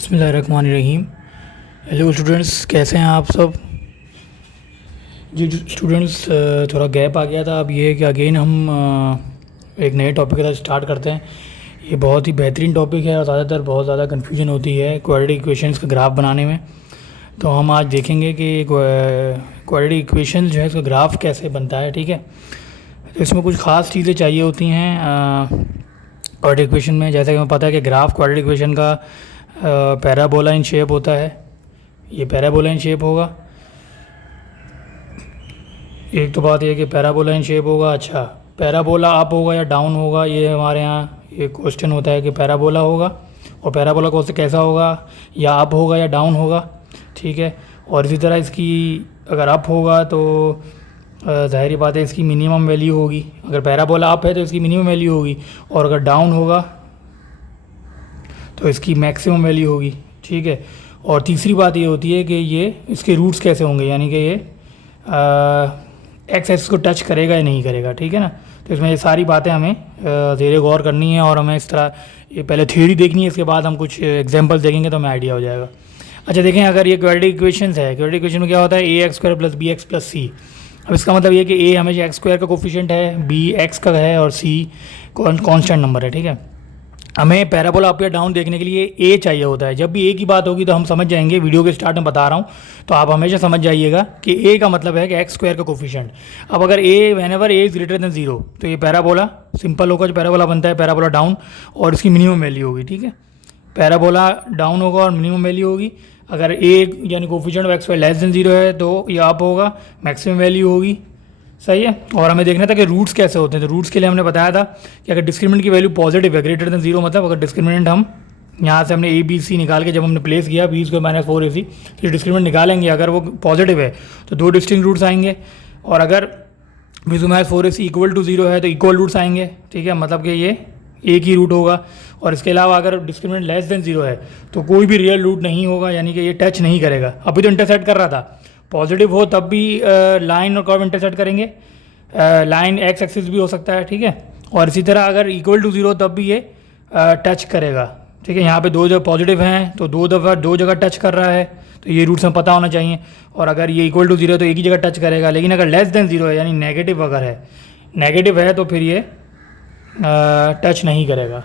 बिस्मिल्लाहिर्रहमानिर्रहीम। Hello students, कैसे हैं आप सब। जी स्टूडेंट्स, थोड़ा गैप आ गया था। अब ये है कि अगेन हम एक नए टॉपिक के साथ स्टार्ट करते हैं। ये बहुत ही बेहतरीन टॉपिक है और ज़्यादातर बहुत ज़्यादा कन्फ्यूजन होती है क्वाड्रेटिक इक्वेशंस का ग्राफ बनाने में। तो हम आज देखेंगे कि क्वाड्रेटिक इक्वेशन जो है उसका ग्राफ कैसे बनता है। ठीक है, तो इसमें कुछ ख़ास चीज़ें चाहिए होती हैं क्वाड्रेटिक इक्वेशन में। जैसा कि हमें पता है कि ग्राफ क्वाड्रेटिक इक्वेशन का पैराबोला इन शेप होता है। ये पैराबोला इन शेप होगा। एक तो बात ये कि पैराबोला इन शेप होगा। अच्छा, पैराबोला अप होगा या डाउन होगा, ये हमारे यहाँ ये क्वेश्चन होता है कि पैराबोला होगा और पैराबोला कौन से कैसा होगा, या अप होगा या डाउन होगा। ठीक है, और इसी तरह इसकी अगर अप होगा तो ज़ाहिर बात है इसकी मिनिमम वैल्यू होगी। अगर पैराबोला अप है तो इसकी मिनिमम वैल्यू होगी, और अगर डाउन होगा तो इसकी मैक्सिमम वैल्यू होगी। ठीक है, और तीसरी बात ये होती है कि ये इसके रूट्स कैसे होंगे, यानी कि ये एक्स एक्सिस को टच करेगा या नहीं करेगा। ठीक है ना, तो इसमें ये सारी बातें हमें ज़ेरे गौर करनी है और हमें इस तरह ये पहले थ्योरी देखनी है, इसके बाद हम कुछ एग्जांपल देखेंगे तो हमें आइडिया हो जाएगा। अच्छा देखें, अगर ये क्वाड्रेटिक इक्वेशंस है, क्वाड्रेटिक इक्वेशन में क्या होता है, a x square plus b x plus c. अब इसका मतलब ये कि ए हमेशा एक्स स्क्वायर का कोफिशिएंट है, बी एक्स का है और सी कॉन्स्टेंट नंबर है। ठीक है, हमें पैराबोला अप या डाउन देखने के लिए ए चाहिए होता है। जब भी ए की बात होगी तो हम समझ जाएंगे, वीडियो के स्टार्ट में बता रहा हूँ, तो आप हमेशा समझ जाइएगा कि ए का मतलब है कि एक्स स्क्वायर का कोफिशिएंट। अब अगर a whenever a is greater than 0 तो ये पैराबोला सिंपल होगा। जो पैराबोला बनता है पैराबोला डाउन, और इसकी मिनिमम वैल्यू होगी। ठीक है, पैराबोला डाउन होगा और मिनिमम वैल्यू होगी। अगर ए यानी coefficient of x y less than 0 है तो ये अप होगा, मैक्सिमम वैल्यू होगी। सही है, और हमें देखना था कि रूट्स कैसे होते हैं। तो रूट्स के लिए हमने बताया था कि अगर डिस्क्रिमिनेंट की वैल्यू पॉजिटिव है ग्रेटर देन 0, मतलब अगर डिस्क्रिमिनेंट हम यहाँ से हमने ए बी सी निकाल के जब हमने प्लेस किया बी स्क्वायर माइनस 4ac, तो डिस्क्रिमिनेंट निकालेंगे। अगर वो पॉजिटिव है तो दो डिस्टिंक्ट रूट्स आएंगे, और अगर b square minus 4ac equal to 0 है तो इक्वल रूट्स आएंगे। ठीक है, मतलब कि ये एक ही रूट होगा। और इसके अलावा अगर डिस्क्रिमिनेंट लेस देन 0 है तो कोई भी रियल रूट नहीं होगा, यानी कि ये टच नहीं करेगा। अभी तो इंटरसेक्ट कर रहा था, पॉजिटिव हो तब भी लाइन और कर्व इंटरसेक्ट करेंगे, लाइन एक्स एक्सिस भी हो सकता है। ठीक है, और इसी तरह अगर इक्वल टू 0 तब भी ये टच करेगा। ठीक है, यहाँ पे दो जगह पॉजिटिव हैं तो दो जगह टच कर रहा है, तो ये रूट्स हमें पता होना चाहिए। और अगर ये इक्वल टू 0 तो एक ही जगह टच करेगा। लेकिन अगर लेस देन 0 है यानी नेगेटिव, अगर है नेगेटिव है तो फिर ये टच नहीं करेगा।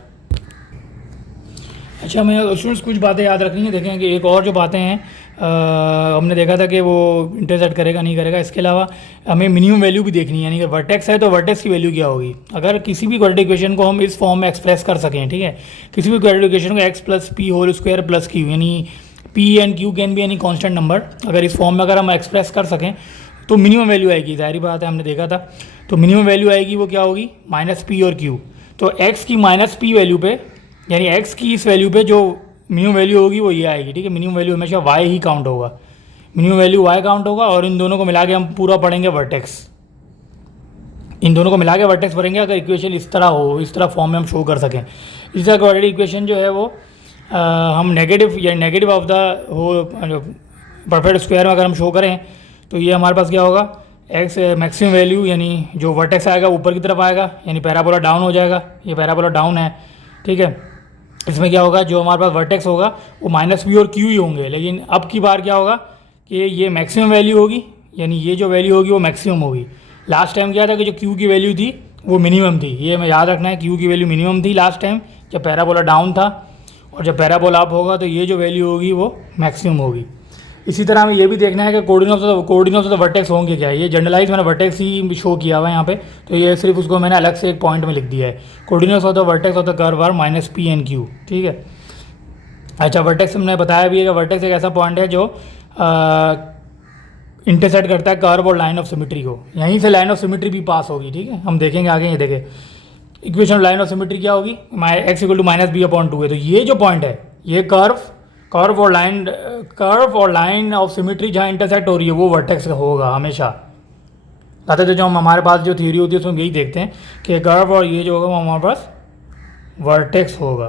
अच्छा, हमें स्टूडेंट्स कुछ बातें याद रखनी है। देखें कि एक और जो बातें हैं हमने देखा था कि वो इंटरसेक्ट करेगा नहीं करेगा। इसके अलावा हमें मिनिमम वैल्यू भी देखनी है, यानी कि वर्टेक्स है तो वर्टेक्स की वैल्यू क्या होगी। अगर किसी भी क्वाड्रेटिक इक्वेशन को हम इस फॉर्म में एक्सप्रेस कर सकें, ठीक है, किसी भी क्वाड्रेटिक इक्वेशन को x plus p whole square plus q, यानी p and q can be any constant number, अगर इस फॉर्म में अगर हम एक्सप्रेस कर सकें तो मिनिमम वैल्यू आएगी। जाहिर बात है, हमने देखा था। तो मिनिमम वैल्यू आएगी वो क्या होगी, माइनस पी और क्यू। तो एक्स की माइनस पी वैल्यू पे, यानी एक्स की इस वैल्यू पे जो मिनिमम वैल्यू होगी वो ये आएगी। ठीक है, मिनिमम वैल्यू हमेशा वाई ही काउंट होगा, मिनिमम वैल्यू वाई काउंट होगा। और इन दोनों को मिला के हम पूरा पढ़ेंगे वर्टेक्स, इन दोनों को मिला के वर्टेक्स पढ़ेंगे अगर इक्वेशन इस तरह हो, इस तरह फॉर्म में हम शो कर सकें। इस तरह क्वाड्रेटिक इक्वेशन जो है वो हम नेगेटिव या नेगेटिव ऑफ द हो परफेक्ट स्क्वायर में अगर हम शो करें तो ये हमारे पास क्या होगा, एक्स मैक्सिमम वैल्यू यानी जो वर्टेक्स आएगा ऊपर की तरफ आएगा, यानी पैराबोला डाउन हो जाएगा। ये पैराबोला डाउन है। ठीक है, इसमें क्या होगा, जो हमारे पास वर्टेक्स होगा वो माइनस पी और क्यू ही होंगे। लेकिन अब की बार क्या होगा कि ये मैक्सिमम वैल्यू होगी, यानी ये जो वैल्यू होगी वो मैक्सिमम होगी। लास्ट टाइम क्या था कि जो क्यू की वैल्यू थी वो मिनिमम थी, ये हमें याद रखना है। क्यू की वैल्यू मिनिमम थी लास्ट टाइम जब पैराबोला डाउन था, और जब पैराबोला अप होगा तो ये जो वैल्यू होगी वो मैक्सिमम होगी। इसी तरह हमें ये भी देखना है कि कोऑर्डिनेट्स ऑफ द वर्टेक्स होंगे क्या है। ये जनरलाइज मैंने वर्टेक्स ही शो किया हुआ है यहाँ पे, तो ये सिर्फ उसको मैंने अलग से एक पॉइंट में लिख दिया है। Coordinates of the vertex of the curve are minus p and q. ठीक है, अच्छा वर्टेक्स हमने बताया भी है कि वर्टेक्स एक ऐसा पॉइंट है जो इंटरसेक्ट करता है कर्व और लाइन ऑफ सिमेट्री को। यहीं से लाइन ऑफ सिमेट्री भी पास होगी। ठीक है, हम देखेंगे आगे। ये देखें इक्वेशन लाइन ऑफ सिमेट्री क्या होगी, x equal to minus b upon 2 है। तो ये जो पॉइंट है ये कर्व और लाइन ऑफ सिमेट्री जहाँ इंटरसेक्ट हो रही है वो वर्टेक्स होगा हमेशा। तो जो हमारे पास जो थ्योरी होती है उसमें यही देखते हैं कि कर्व और ये जो होगा वो हमारे पास वर्टेक्स होगा।